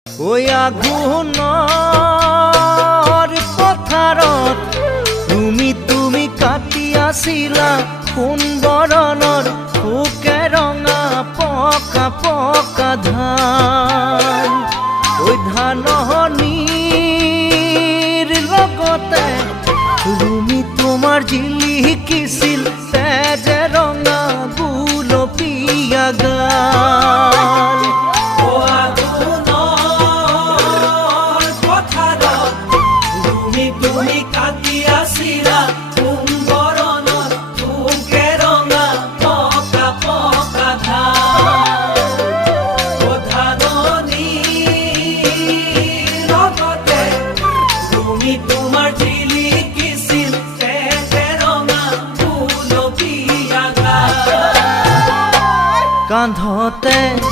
ওই আঘোণৰ পথাৰত তুমি কাটি আছিলা সোণ বৰণৰ পোকে ৰঙা পকা পকা ধান। ওই ধাননিৰ লগতে তুমি তোমাৰ জিলিকিছিল তেজে ৰঙা গুলপীয়া গাল। তুমি কাটি আছিলা সোণ বৰণৰ পোকে ৰঙা পকা পকা ধান। ধাননিৰ লগতে তুমি তোমাৰ জিলিকিছিল তেজে ৰঙা গুলপীয়া গাল। কান্ধতে